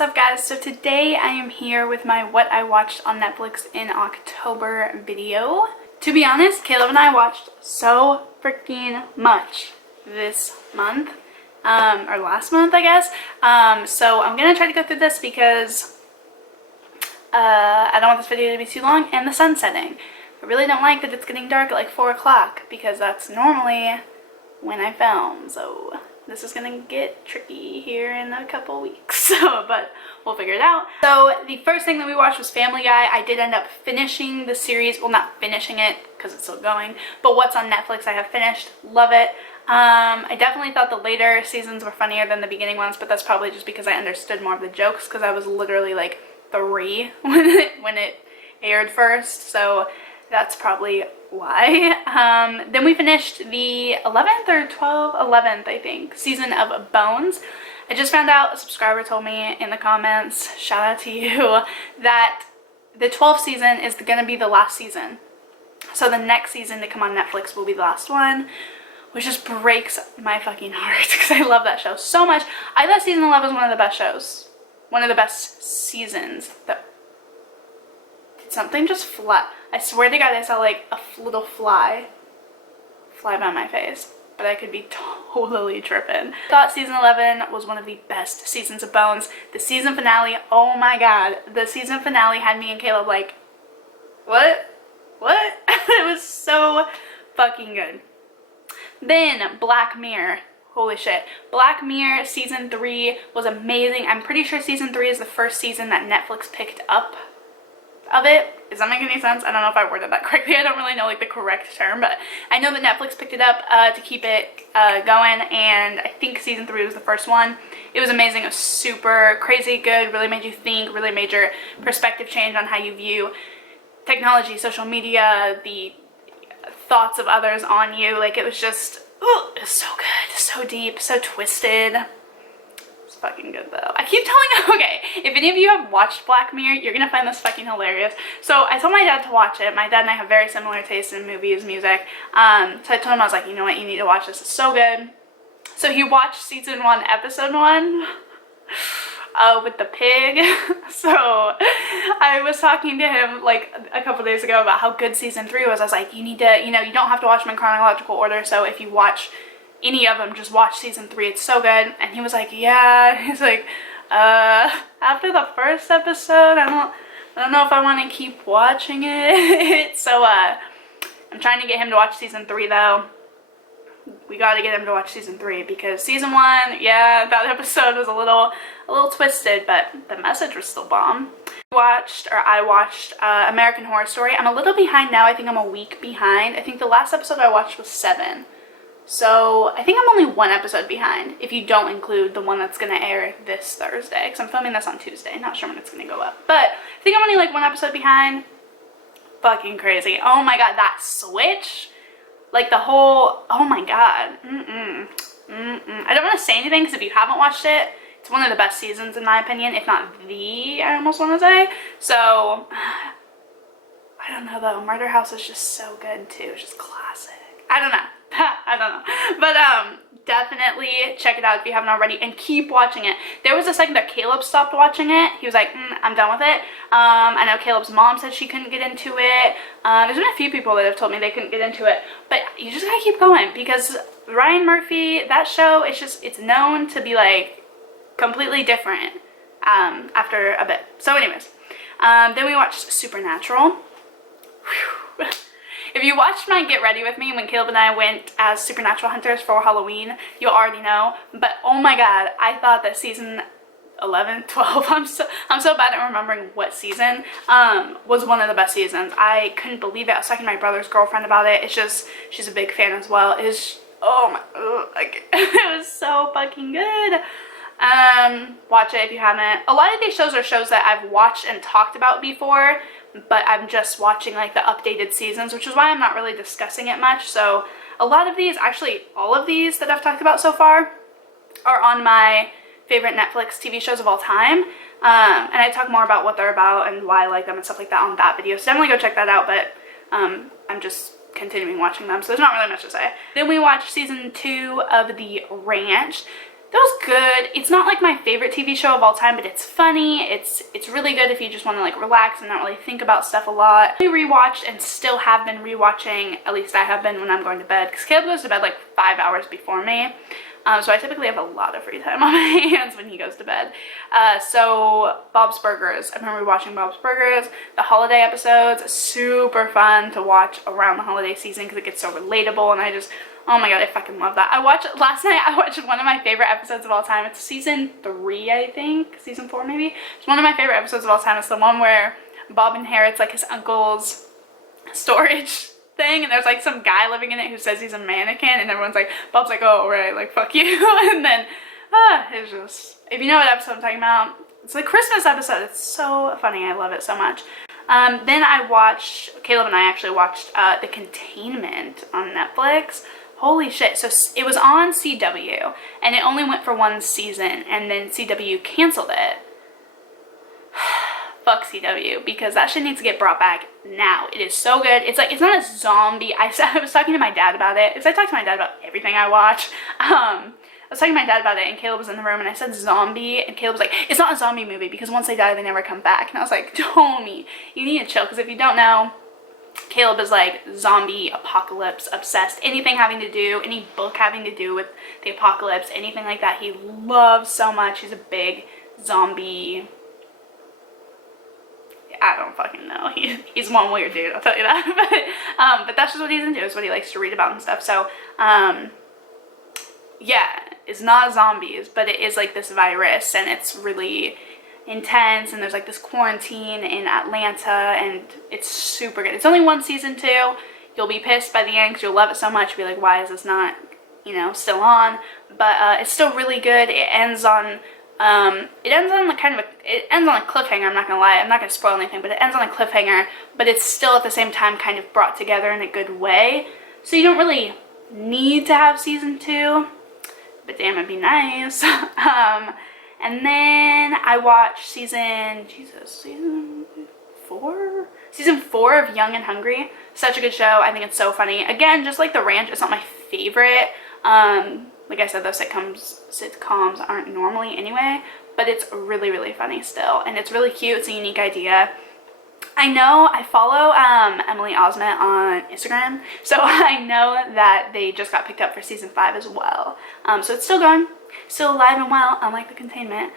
What's up guys? So today I am here with my what I watched on Netflix in October video. To be honest, Caleb and I watched so freaking much this month, or last month I guess. So I'm gonna try to go through this because I don't want this video to be too long and the sun's setting. I really don't like that it's getting dark at like 4 o'clock because that's normally when I film, so this is gonna get tricky here in a couple weeks, but we'll figure it out. So the first thing that we watched was Family Guy. I did end up finishing the series. Well, not finishing it because it's still going, but what's on Netflix I have finished. Love it. I definitely thought the later seasons were funnier than the beginning ones, but that's probably just because I understood more of the jokes because I was literally like 3 when it aired first, so that's probably why. Then we finished the 11th or 11th I think season of Bones. I just found out, a subscriber told me in the comments, shout out to you, that the 12th season is gonna be the last season. So the next season to come on Netflix will be the last one, which just breaks my fucking heart because I love that show so much. I thought season 11 was one of the best shows. One of the best seasons. Did something just fly? I swear to God I saw like a little fly by my face, but I could be totally tripping. I thought season 11 was one of the best seasons of Bones. The season finale, oh my God, the season finale had me and Caleb like, what? It was so fucking good. Then Black Mirror. Holy shit. Black Mirror season 3 was amazing. I'm pretty sure season 3 is the first season that Netflix picked up of it. Does that make any sense? I don't know if I worded that correctly. I don't really know like the correct term, but I know that Netflix picked it up to keep it going, and I think season 3 was the first one. It was amazing. It was super crazy good, really made you think, really made your perspective change on how you view technology, social media, the thoughts of others on you. Like, it was just, oh, it was so good, so deep, so twisted. It's fucking good though. I keep telling, okay, if any of you have watched Black Mirror, you're gonna find this fucking hilarious. So I told my dad to watch it. My dad and I have very similar tastes in movies, music. So I told him, I was like, you know what, you need to watch this, it's so good. So he watched season 1, episode 1. With the pig. So I was talking to him like a couple days ago about how good season 3 was. I was like, you need to, you know, you don't have to watch them in chronological order, so if you watch any of them, just watch season 3, it's so good. And he was like, yeah, he's like, after the first episode, I don't know if I want to keep watching it. So I'm trying to get him to watch season 3 though. We gotta get him to watch season 3 because season 1, yeah, that episode was a little twisted, but the message was still bomb. I watched American Horror Story. I'm a little behind now. I think I'm a week behind. I think the last episode I watched was 7. So I think I'm only 1 episode behind if you don't include the one that's gonna air this Thursday, because I'm filming this on Tuesday. Not sure when it's gonna go up, but I think I'm only like 1 episode behind. Fucking crazy. Oh my God, that switch. Like the whole, oh my God, I don't want to say anything because if you haven't watched it, it's one of the best seasons in my opinion, if not the, I almost want to say. So, I don't know though, Murder House is just so good too, it's just classic. I don't know, but definitely check it out if you haven't already and keep watching it. There was a second that Caleb stopped watching it. He was like, I'm done with it. I know Caleb's mom said she couldn't get into it. There's been a few people that have told me they couldn't get into it, but you just gotta keep going because Ryan Murphy, that show, it's known to be like completely different after a bit. So anyways, then we watched Supernatural. Whew. If you watched my Get Ready With Me when Caleb and I went as supernatural hunters for Halloween, you'll already know. But oh my God, I thought that season 11, 12, I'm so bad at remembering what season, was one of the best seasons. I couldn't believe it. I was talking to my brother's girlfriend about it. It's just, she's a big fan as well. It's, oh my, like, it was so fucking good. Watch it if you haven't. A lot of these shows are shows that I've watched and talked about before, but I'm just watching like the updated seasons, which is why I'm not really discussing it much. So a lot of these, actually all of these that I've talked about so far are on my favorite Netflix TV shows of all time. And I talk more about what they're about and why I like them and stuff like that on that video. So definitely go check that out, but I'm just continuing watching them, so there's not really much to say. Then we watched season 2 of The Ranch. That was good. It's not like my favorite TV show of all time, but it's funny. It's really good if you just want to like relax and not really think about stuff a lot. We rewatched and still have been rewatching, at least I have been when I'm going to bed, because Caleb goes to bed like 5 hours before me. So I typically have a lot of free time on my hands when he goes to bed. So Bob's Burgers. I've been rewatching Bob's Burgers. The holiday episodes, super fun to watch around the holiday season because it gets so relatable, and I just, oh my god, I fucking love that. Last night I watched one of my favorite episodes of all time. It's season 3, I think. Season 4 maybe. It's one of my favorite episodes of all time. It's the one where Bob inherits like his uncle's storage thing, and there's like some guy living in it who says he's a mannequin, and everyone's like, Bob's like, oh right, like fuck you. And then it's just, if you know what episode I'm talking about, it's the Christmas episode. It's so funny. I love it so much. Then Caleb and I actually watched The Containment on Netflix. Holy shit. So it was on CW and it only went for 1 season, and then CW canceled it. Fuck CW, because that shit needs to get brought back now. It is so good. It's like, it's not a zombie. I was talking to my dad about it, because I talk to my dad about everything I watch. I was talking to my dad about it, and Caleb was in the room, and I said zombie, and Caleb was like, it's not a zombie movie, because once they die, they never come back. And I was like, Tommy, you need to chill, because if you don't know, Caleb is like zombie apocalypse obsessed. Anything having to do, any book having to do with the apocalypse, anything like that, he loves so much. He's a big zombie, I don't fucking know. He's one weird dude, I'll tell you that. But that's just what he's into. It's what he likes to read about and stuff. So, yeah, it's not zombies, but it is like this virus, and it's really intense, and there's like this quarantine in Atlanta, and it's super good. It's only 1 season too. You'll be pissed by the end because you'll love it so much. You'll be like, why is this not, you know, still on? But it's still really good. It ends on it ends on a cliffhanger. I'm not gonna lie, I'm not gonna spoil anything, but it ends on a cliffhanger, but it's still at the same time kind of brought together in a good way. So you don't really need to have season 2, but damn, it'd be nice. And then I watched season 4? Season 4 of Young and Hungry. Such a good show. I think it's so funny. Again, just like The Ranch, it's not my favorite. Like I said, those sitcoms aren't normally anyway, but it's really, really funny still, and it's really cute. It's a unique idea. I know I follow Emily Osment on Instagram, so I know that they just got picked up for season 5 as well. So it's still going, still alive and well, unlike The Containment.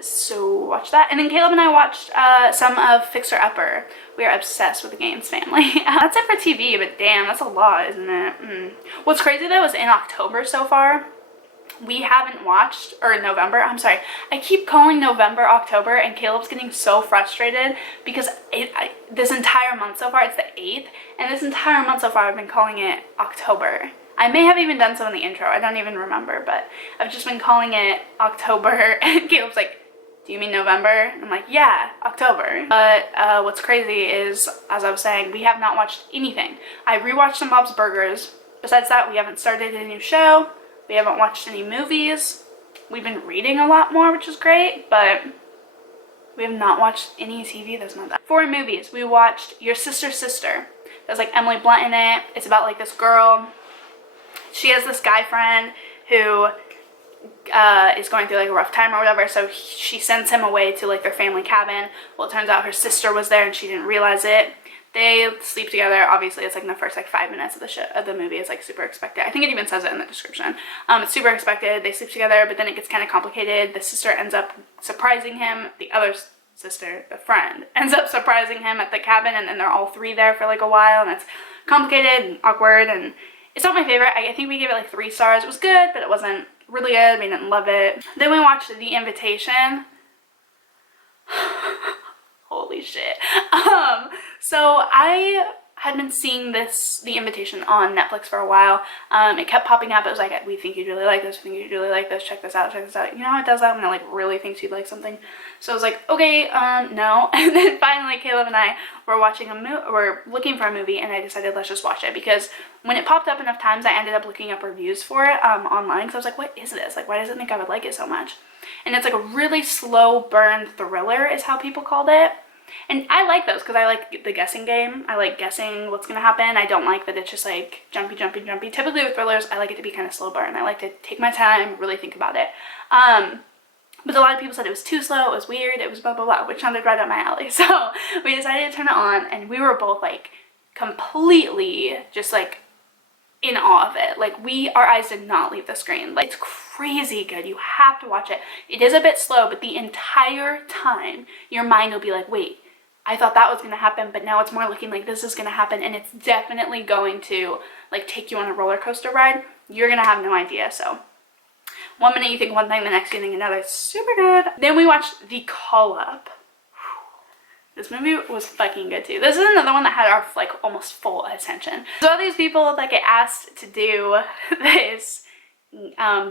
So watch that. And then Caleb and I watched some of Fixer Upper. We are obsessed with the Gaines family. That's it for TV, but damn, that's a lot, isn't it? What's crazy though is in October so far, we haven't watched, or November, I'm sorry, I keep calling November October, and Caleb's getting so frustrated because this entire month so far, it's the 8th, and this entire month so far I've been calling it October. I may have even done some in the intro, I don't even remember, but I've just been calling it October, and Caleb's like, do you mean November? And I'm like, yeah, October. But what's crazy is, as I was saying, we have not watched anything. I rewatched some Bob's Burgers. Besides that, we haven't started a new show. We haven't watched any movies. We've been reading a lot more, which is great, but we have not watched any TV that's not that. For movies, we watched Your Sister's Sister. There's like Emily Blunt in it. It's about like this girl. She has this guy friend who is going through like a rough time or whatever, so she sends him away to like their family cabin. Well, it turns out her sister was there and she didn't realize it. They sleep together. Obviously, it's like in the first like 5 minutes of the movie. It's like super expected. I think it even says it in the description. It's super expected. They sleep together, but then it gets kind of complicated. The sister ends up surprising him. The other sister, the friend, ends up surprising him at the cabin, and then they're all 3 there for like a while, and it's complicated and awkward, and it's not my favorite. I think we gave it like 3 stars. It was good, but it wasn't really good. We didn't love it. Then we watched The Invitation. Holy shit. So I had been seeing The Invitation on Netflix for a while. It kept popping up. It was like, we think you'd really like this, we think you'd really like this, check this out, check this out. You know how it does that when it like really thinks you'd like something? So I was like, okay, no. And then finally Caleb and I were looking for a movie, and I decided let's just watch it, because when it popped up enough times I ended up looking up reviews for it online, because I was like, what is this? Like, why does it think I would like it so much? And it's like a really slow burn thriller is how people called it. And I like those because I like the guessing game. I like guessing what's gonna happen. I don't like that it's just like jumpy, jumpy, jumpy. Typically with thrillers, I like it to be kind of slow burn. I like to take my time, really think about it. But a lot of people said it was too slow, it was weird, it was blah, blah, blah, which sounded right up my alley. So we decided to turn it on, and we were both like completely just like in awe of it. Like our eyes did not leave the screen. Like, it's crazy good. You have to watch it. It is a bit slow, but the entire time your mind will be like, wait, I thought that was going to happen, but now it's more looking like this is going to happen, and it's definitely going to like take you on a roller coaster ride. You're going to have no idea. So one minute you think one thing, the next you think another. It's super good. Then we watched The Call Up. This movie was fucking good too. This is another one that had our like almost full attention. So all these people that get asked to do this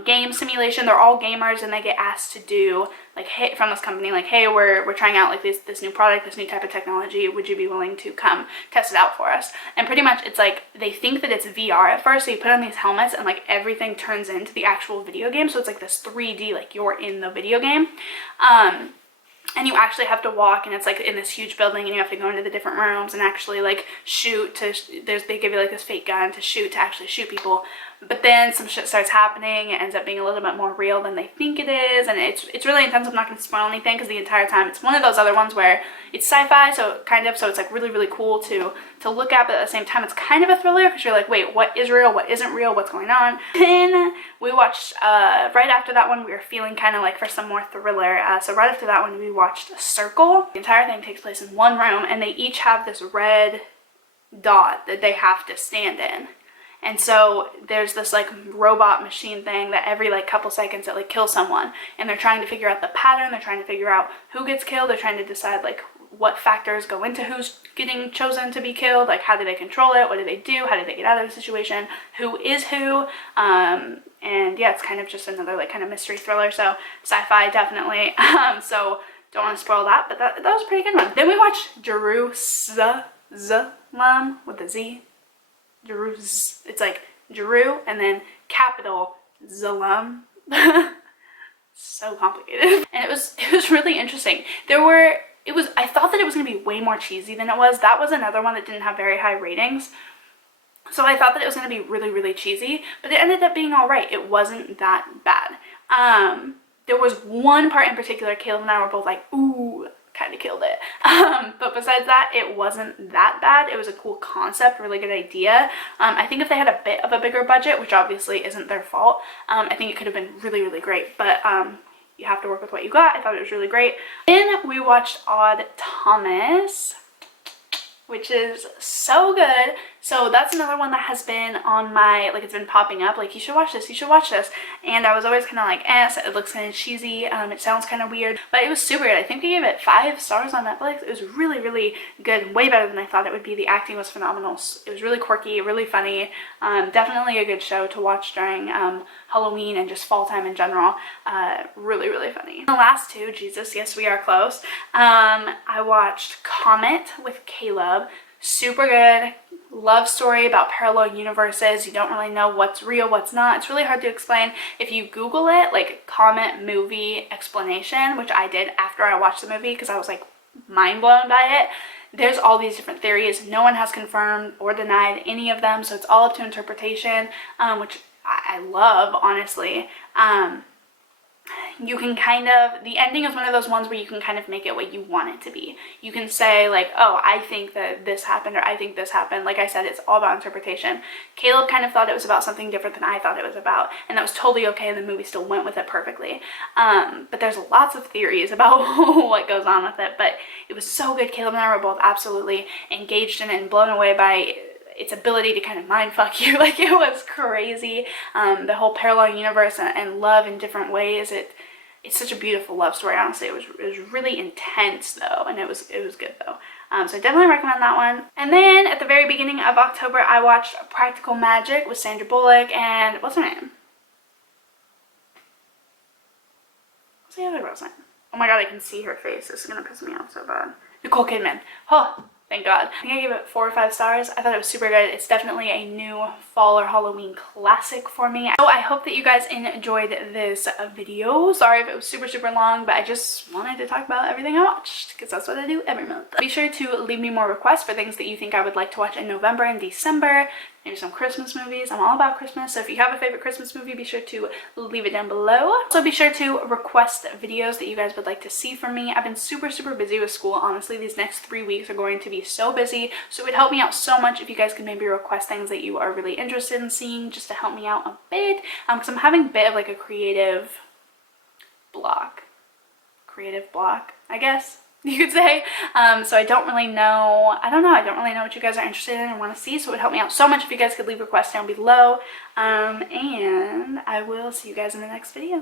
game simulation, they're all gamers, and they get asked to do like, hey, from this company, like, hey, we're trying out like this new product, this new type of technology, would you be willing to come test it out for us? And pretty much it's like they think that it's VR at first, so you put on these helmets and like everything turns into the actual video game, so it's like this 3D, like you're in the video game. And you actually have to walk, and it's like in this huge building, and you have to go into the different rooms and actually like shoot they give you like this fake gun to actually shoot people. But then some shit starts happening. It ends up being a little bit more real than they think it is, and it's really intense. I'm not going to spoil anything because the entire time it's one of those other ones where it's sci-fi, so it's like really, really cool to look at, but at the same time it's kind of a thriller because you're like, wait, what is real, what isn't real, what's going on? Then we watched right after that one, we were feeling kind of like for some more thriller, so right after that one we watched Circle. The entire thing takes place in one room, and they each have this red dot that they have to stand in. And so there's this like robot machine thing that every like couple seconds it like kills someone, and they're trying to figure out the pattern, they're trying to figure out who gets killed, they're trying to decide like what factors go into who's getting chosen to be killed, like how do they control it, what do they do, how do they get out of the situation, who is who. And yeah, it's kind of just another like kind of mystery thriller, so sci-fi definitely. So don't want to spoil that, but that was a pretty good one. Then we watched Jerusalem with a Z. It's like Jeru and then capital Zalem. So complicated. And it was really interesting. I thought that it was gonna be way more cheesy than it was. That was another one that didn't have very high ratings. So I thought that it was gonna be really, really cheesy, but it ended up being all right. It wasn't that bad. There was one part in particular, Caleb and I were both like, ooh, kind of killed it. But besides that, it wasn't that bad. It was a cool concept, really good idea. I think if they had a bit of a bigger budget, which obviously isn't their fault, I think it could have been really, really great. But you have to work with what you got. I thought it was really great. Then we watched Odd Thomas, which is so good. So that's another one that has been on my, like, it's been popping up, like, you should watch this, you should watch this. And I was always kind of like, so it looks kind of cheesy, it sounds kind of weird, but it was super good. I think we gave it 5 stars on Netflix. It was really, really good, way better than I thought it would be. The acting was phenomenal. It was really quirky, really funny, definitely a good show to watch during Halloween and just fall time in general. Really, really funny. The last two, Jesus, yes, we are close. I watched Comet with Caleb. Super good love story about parallel universes. You don't really know what's real, what's not. It's really hard to explain. If you Google it, like Comet movie explanation, which I did after I watched the movie because I was like mind blown by it, there's all these different theories. No one has confirmed or denied any of them, so it's all up to interpretation, which I love, honestly. You can kind of, the ending is one of those ones where you can kind of make it what you want it to be. You can say like, oh, I think that this happened, or I think this happened. Like I said, it's all about interpretation. Caleb kind of thought it was about something different than I thought it was about, and that was totally okay, and the movie still went with it perfectly. But there's lots of theories about what goes on with it, but it was so good. Caleb and I were both absolutely engaged in it and blown away by its ability to kind of mind fuck you. Like, it was crazy. The whole parallel universe and love in different ways. It's such a beautiful love story, honestly. It was really intense though, and it was good though. So I definitely recommend that one. And then at the very beginning of October, I watched Practical Magic with Sandra Bullock and what's her name? What's the other girl's name? Oh my god, I can see her face. This is gonna piss me off so bad. Nicole Kidman. Oh, Thank God. I think I gave it 4 or 5 stars. I thought it was super good. It's definitely a new fall or Halloween classic for me. So I hope that you guys enjoyed this video. Sorry if it was super long, but I just wanted to talk about everything I watched because that's what I do every month. Be sure to leave me more requests for things that you think I would like to watch in November and December. Maybe some Christmas movies. I'm all about Christmas, so if you have a favorite Christmas movie, be sure to leave it down below. Also, be sure to request videos that you guys would like to see from me. I've been super busy with school. Honestly, these next 3 weeks are going to be so busy, so it would help me out so much if you guys could maybe request things that you are really interested in seeing, just to help me out a bit, because I'm having a bit of like a creative block, I guess you could say. So I don't really know, I don't really know what you guys are interested in and want to see, so it would help me out so much if you guys could leave requests down below. And I will see you guys in the next video.